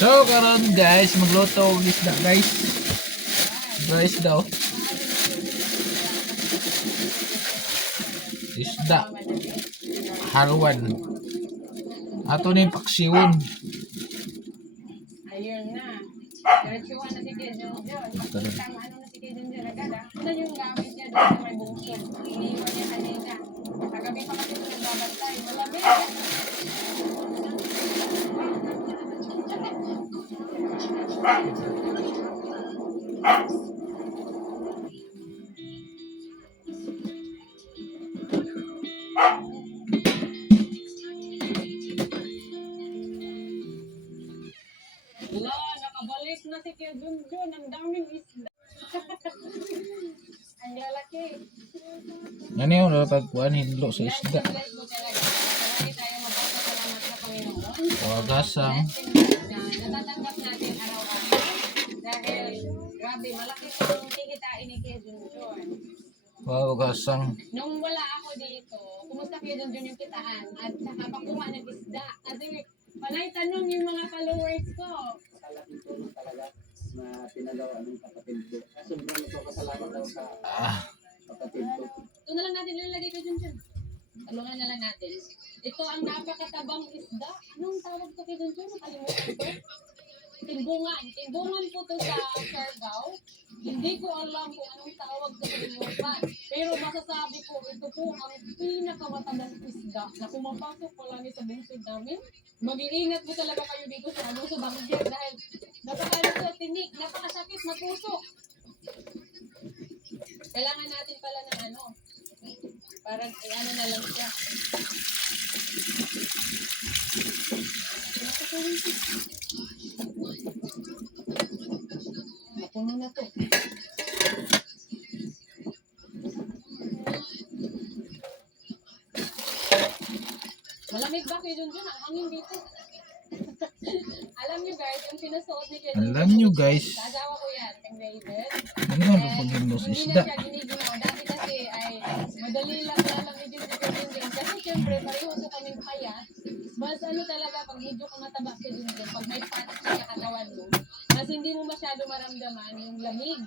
So karon guys, magluto og isda guys. Guys daw. Isda. Haluan. Ato ni paksiwon. Ayun na. Diretsuhan na si Kuya Junjun. Tama ano na si Kuya Junjun agad ah. Ano yung gamit niya doon sa may bungkod? Iniwan niya kanina. Kagabi pa kasi siya nagbabantay. Malamig. Wala, nakabalik na si Kuya Junjun. Ang daming isda. Ang lalaki. Ano yung napagkuhan hindlo sa isda? Bless mo talaga. Marami tayo magpapasalamat sa Panginoon. Wagasang. Na natatanggap natin araw-araw. Dahil, grabe, malaki yung kikitain ni Kuya Junjun. Wagasang. Nung wala ako dito, kumusta Kuya Junjun yung kitaan? At saka pakuha ng isda. Kasi, panay tanong yung mga followers ko. Malaking tulong talaga na pinagawa ng kapatid ko. Sobrang nagpapasalamat daw sa kapatid ko. Ito na lang natin ilalagay Kuya Junjun. Talungan na lang natin. Ito ang napakatabang isda. Anong tawag ko Kuya Junjun? Nakalimutan ko. Timbungan. Timbungan po to sa Siargao. Hindi ko alam kung anong tawag ko sa inuupan. Pero masasabi ko, ito po ang pinakamatabang isda na kung mapasok ko lang sa bungsod namin, mag-iingat po talaga kayo dito sa sa bangkit dahil napakaano ko, tinik, napakasakit, matusok. Kailangan natin pala ng ano, parang ano na lang siya. Mapuno na to. Malamig ba kayo dun? Ang hangin dito. Alam nyo guys, yung pinasuot ni Kuya Junjun. Alam nyo guys. Kagawa ko yan, kang David. Ano yung napagkuhan sa Hindi isda? na siya giniginaw. Dati kasi ay madali lang ni Junjun. Kasi siyempre, pareho sa kaming payat. Mas ano talaga, pag medyo kang mataba si Junjun, pag may fat sa katawan mo, mas hindi mo masyado maramdaman yung lamig.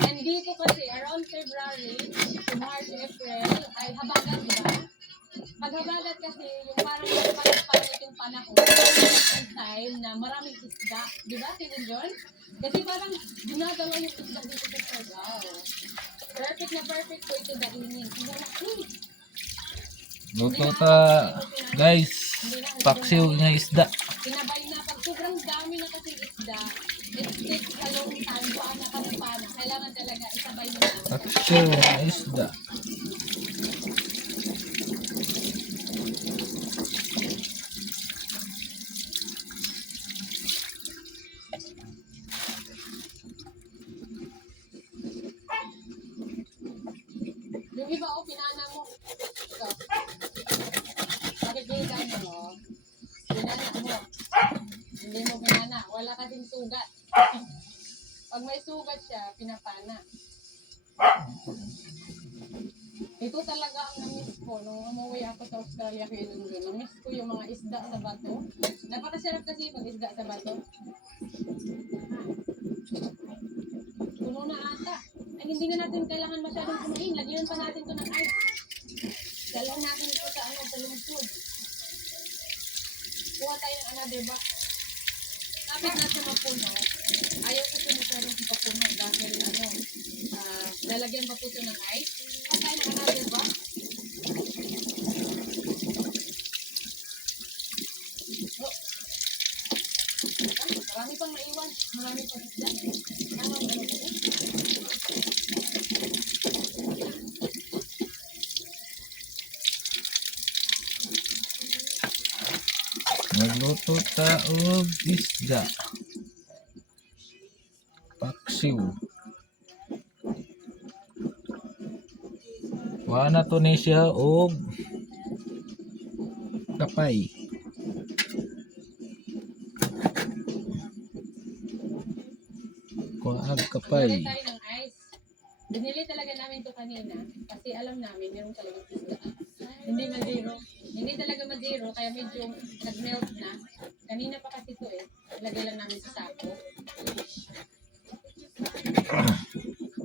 And dito kasi, around February to March, April, ay habagat, di ba? Pag habagat kasi, yung parang palit yung panahon, yung time na maraming isda. Di ba, si Junjun? Kasi parang ginagawa yung isda dito sa Siargao. Perfect na perfect po ito dahinin. Luto ta guys. Paksiw nga isda. Kinabay na pag sobrang dami na kasi isda, it takes a long time paana ka na paana. Kailangan talaga isabay mo na. Paksiw nga isda. Yung iba o, pinana mo. Ito. Nakikita mo, pinana mo. Hindi mo pinana. Wala ka din sugat. Pag may sugat siya, pinapana. Ito talaga ang na-miss ko. Nung umuwi ako sa Australia kay Junjun, na-miss ko yung mga isda sa bato. Napakasarap kasi pag isda sa bato. Puno na ata. Ay, hindi na natin kailangan masyadong punuin. Lagyan pa natin to ng ice. Dalawin natin ito sa ano, sa lungsod. Kuha tayo ng another box. Kapit na siya mapuno. Ayaw ko siya masyadong ipapuno dahil ano, lalagyan pa po ito ng ice. Kuha tayo ng another box. Oh. Marami pang naiwan. Marami pang isda. Tama ang dalawa ko. Magluto ta og isda. Paksiw. Wana to ni siya og kapay. Kuha kapay. Binili tayo ng ice. Binili talaga namin to kanina kasi alam namin meron talagang isda. Hindi ma-zero. Hindi talaga ma-zero kaya medyo nag-melt na. Kanina pa kasi to eh. lagay lang namin sa sako.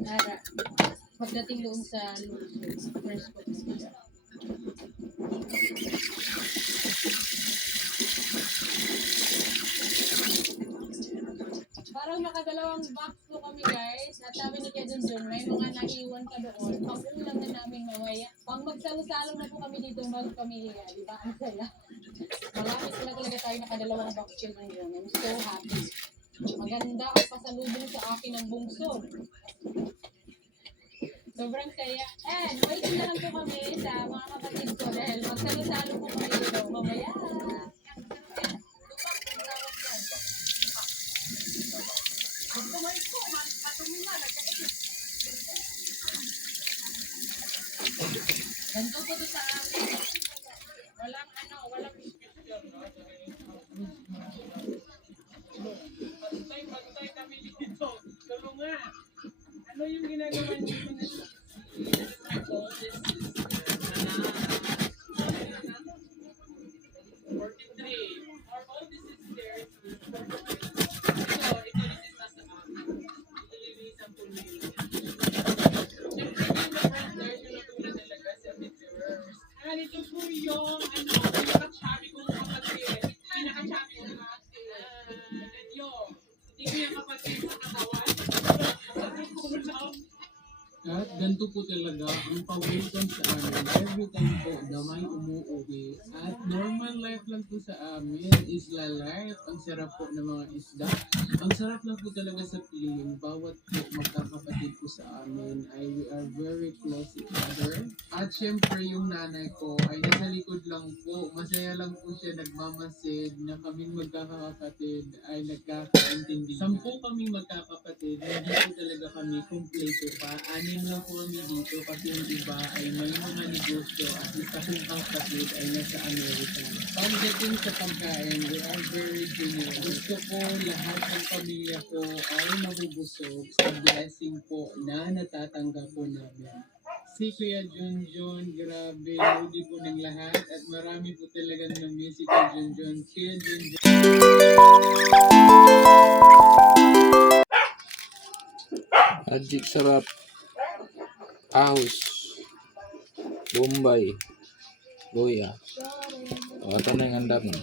Para pagdating doon sa luso, first ko siya. Parang nakadalawang box po kami guys. At sabi ni Kuya Junjun, may mga naiwan ka doon. Pag-ulam na namin mamaya. Pag magsalo-salo na po kami dito mag-pamilya. Di ba? Ang saya. Marami sila talaga tayo nakadalawang box children yun. I'm so happy. Maganda ang pasalubong sa akin ng bungso. Sobrang saya. And waiting na lang po kami sa mga kapatid ko dahil magsalo-salo po kami dito mamaya. Ganito po to sa akin. Walang walang Pantay kami dito. Tulungan. Ano yung ginagawa niyo na ito po yung pinaka-chubby kong kapatid. Pinaka-chubby kong kapatid. Yun. Hindi ko yung kapatid sa katawan. At ganito po talaga ang pa-welcome sa amin. Every time po na may umuuwi. At normal life lang po sa amin. Isla life. Ang sarap po ng mga isda. Ang sarap lang po talaga sa feeling. Bawat po magkakapatid po sa amin ay we are very close each other. At syempre yung nanay ko ay nasa likod lang po. Masaya lang po siya nagmamasid na kaming magkakapatid ay nagkakaintindi. 10 kaming magkakapatid. Hindi po talaga kami kumpleto pa. Anim lang po kami dito kasi yung iba ay may mga negosyo at isa kong kapatid ay nasa Amerika. Pagdating sa pagkain, we are very generous. Gusto ko lahat ng pamilya ko ay mabubusog sa blessing po na natatanggap po namin. Si Kuya Junjun, grabe, lodi po ng lahat at marami po talagang namiss si Kuya Junjun. Kuya Junjun. Ajik sarap. Ahus. Bombay. Goya. O, ito na yung handa mo.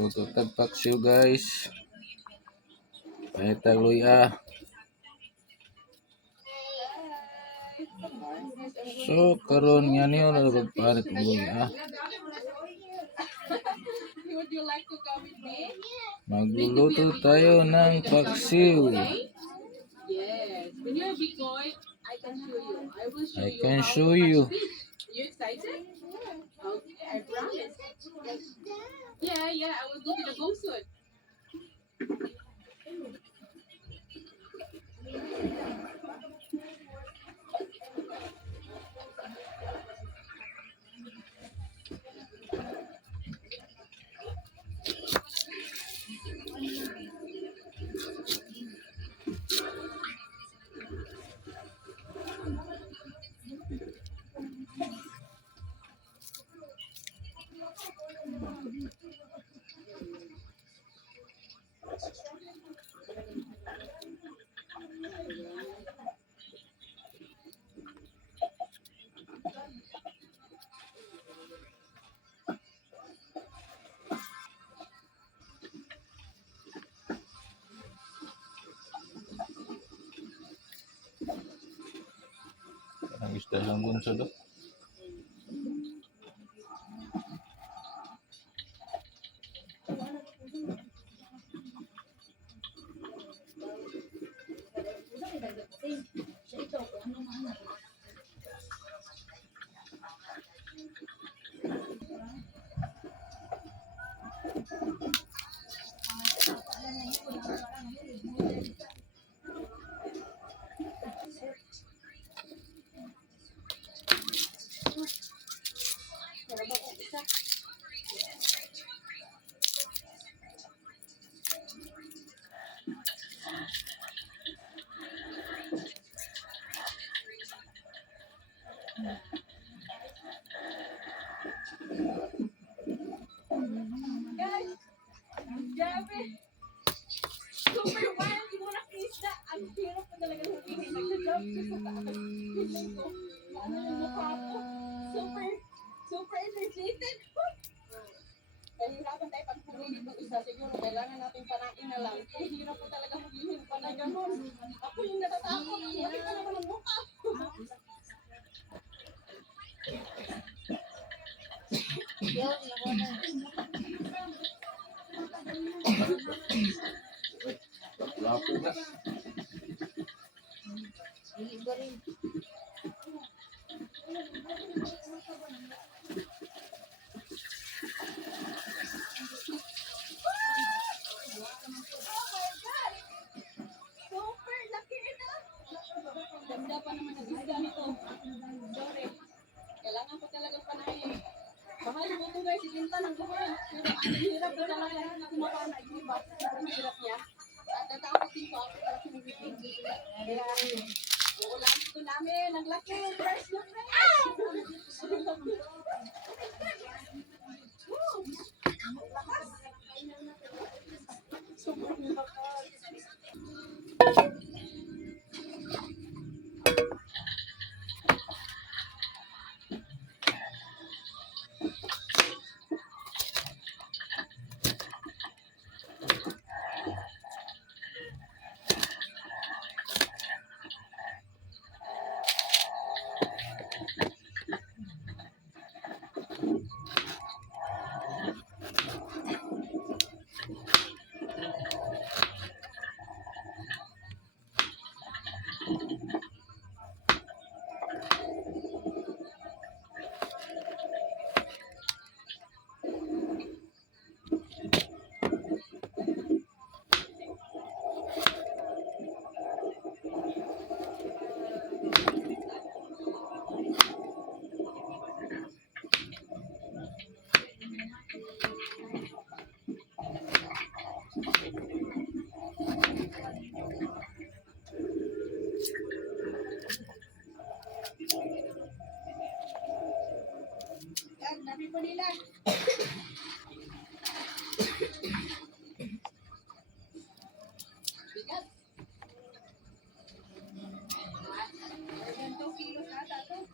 Untuk tagpaksyo guys. Pahitag luya. So karon nga niyo na pagpalit ng luya. Would you like to come with me? Magluluto tayo ng paksiw. Yes. When you're a big boy, I can show you. I will show I you can how show to you. catch fish. You excited? Okay, I promise. Yeah, I will go to the boat soon. Ang isda lang bunso do. Grabe. Super wild. Hindi mo nakita. Ang hirap ko talaga humihin. Nagsa-jump ko sa taas. Tignan ko. Paano yung mukha ko? Super energetic. Kahirapan tayo pag pumili ng isa. Siguro kailangan natin panain na lang. Hirap ko talaga humihin pa na gano'n. Ako yung natatakot. Makita naman ang mukha. Super laki ito. Ganda pa naman ang isda nito. Sorry. Kailangan ko talagang panahin. Mahal mo ito guys, ibinta ng buhay. Pero ang hirap ko talaga na kumapana. Iba, ang hirap niya. At natakotin ko ako sa sinibitin. Kaya, uulan ito namin. Ang laki, fresh na fresh. Super lakas. Yan, nabi po nila. Bigat. More than 2 kilos ata to.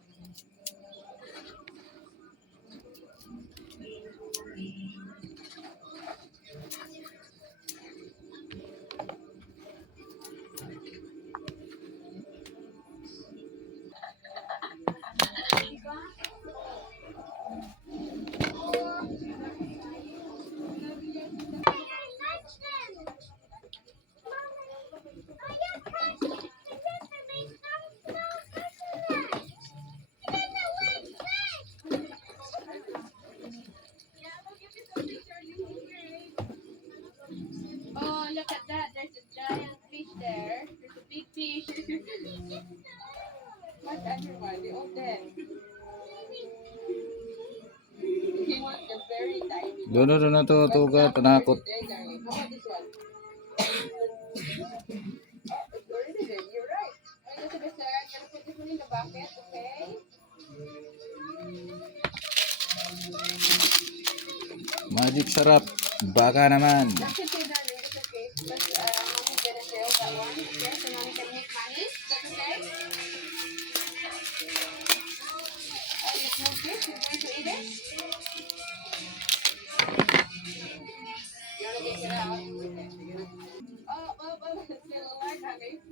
Oh, look at that. There's a giant fish there. There's a big fish. What's everyone? They all dead. He wants the very tiny one. Doon na to, tuga, tanakot. There, darling. How about this one? Oh, it's already there. You're right. Okay, so sir, I'm gonna put this one in the bucket, okay? Magic sarap. Baka naman. That's okay, darling. It's okay. But mommy's gonna sell that one, okay? So mommy can make money. Is that okay? Oh, it's no fish. You're going to eat it? You wanna take it out? Okay. Oh, it's still alive, honey.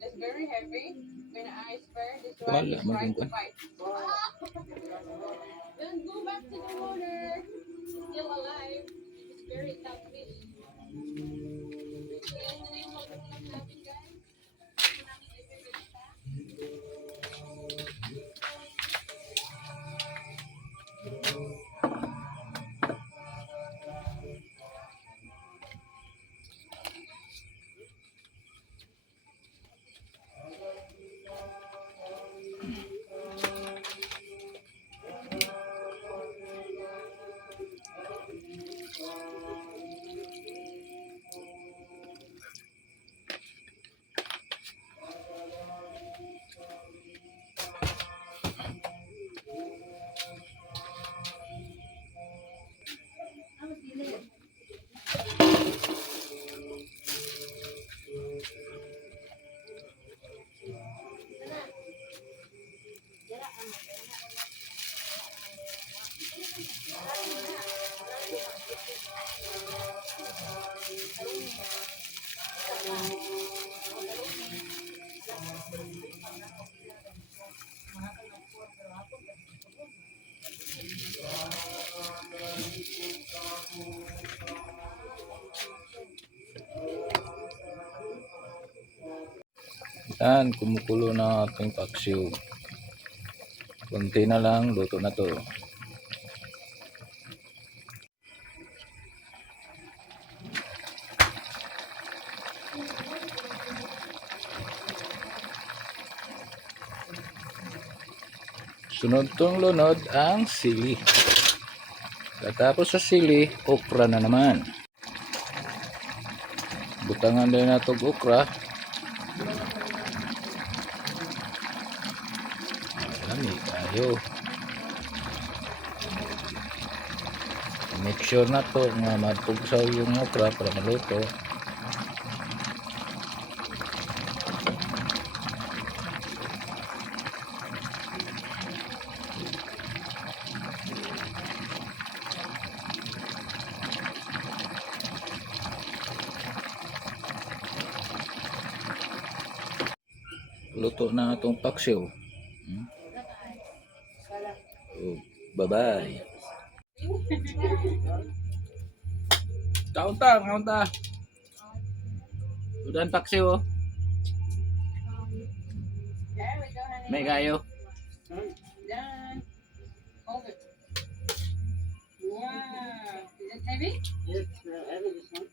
It's very heavy. When I spur, this one Wala, is trying to maganda. fight. Don't go back to the water. Still alive. It's very tough fish. Kaya ito na yung magulang namin, guys. Ito namin ibibenta. Yan, kumukulo na ating paksiw. Kunti na lang, luto na to. Sunod tong lunod ang sili. Tapos sa sili, okra na naman. Butangan din na itong okra. Dami tayo. Make sure na to nga matugsaw yung okra para maluto. Luto na itong paksiw. Oh, bye-bye. Kaunta, kaunta. Udan paksiw. Oh. There we go, honey. May kayo. Done. Hold it. Wow. Is it heavy? Yes, every this one.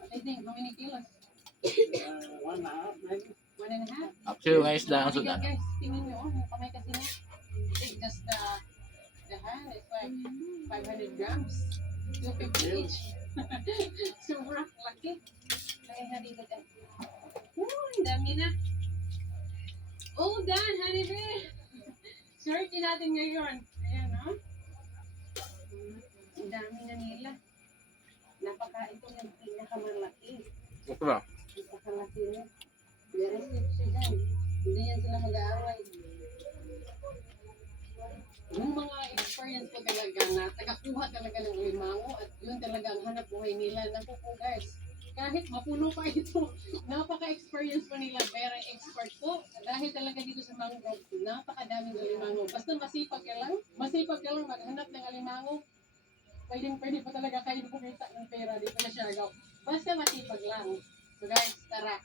What do you think? How many kilos? 1.5 maybe. 1.5? Paksiw nga isda ang sudan. Guys, tingnan nyo, yung kamay kasi na. I think just the hand is like 500 grams. 250 each. Sobrang laki. Lagay na dito dyan. Ang dami na. Oh, done, honey bear. Swerte natin ngayon. Ayan, no? Ang dami na nila. Ito yung pinakamalaki. Okra. Napakalaki na. Very safe siya dyan. Hindi yan sila mag-aaway. Yung mga experience ko talaga na tagakuha talaga ng limango at yun talaga ang hanap buhay nila. Naku po guys, kahit mapuno pa ito, napaka-experience pa nila, very expert po. Dahil talaga dito sa mangrove, napakadaming alimango. Basta masipag ka lang maghanap ng alimango, pwede pa talaga kayo kumita ng pera, di pa na siya agaw. Basta masipag lang. So guys, tara,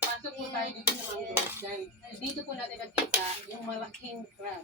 pasok po tayo dito sa mangrove. Dahil dito po natin nakita yung malaking crab.